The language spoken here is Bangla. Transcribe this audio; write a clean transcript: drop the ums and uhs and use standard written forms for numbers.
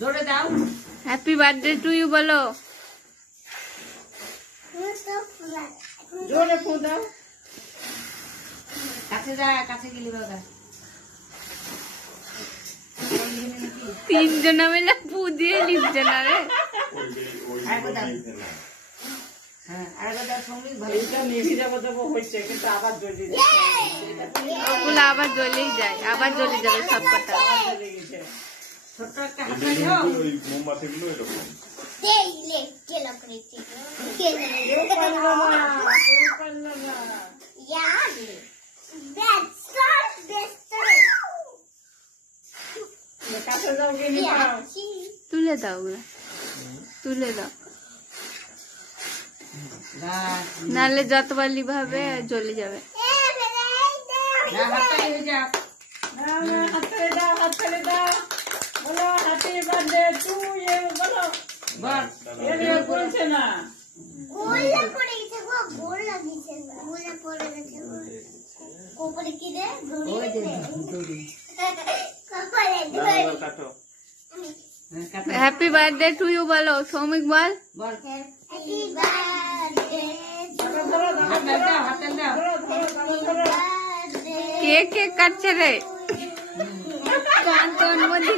জোরে দাও। হ্যাপি বার্থডে টু ইউ বলো। জোরে ফু দাও। কাছে যা, কাছে গেলি বাবা। তিনজনা মিলে ফু দিয়ে লিখছে না রে। হ্যাঁ, আরেকবার দাও সৌমিক, ভালো। এটা নিভে যাবো হয়েছে, কিন্তু আবার জ্বলে যায়। ওগুলো আবার জ্বলেই যায়, আবার জ্বলে যাবে সব কটা। জ্বলে গেছে। ছোট্ট একটা হাত দাও। ওই মোমবাতিগুলো এরকম। তুলে দাও ওগুলো, তুলে দাও, নাহলে যতবার লিভাবে জ্বলে যাবে। হ্যাপি বার্থডে টু ইউ বলো। সৌমিক বল। কে কে কাটছে রে?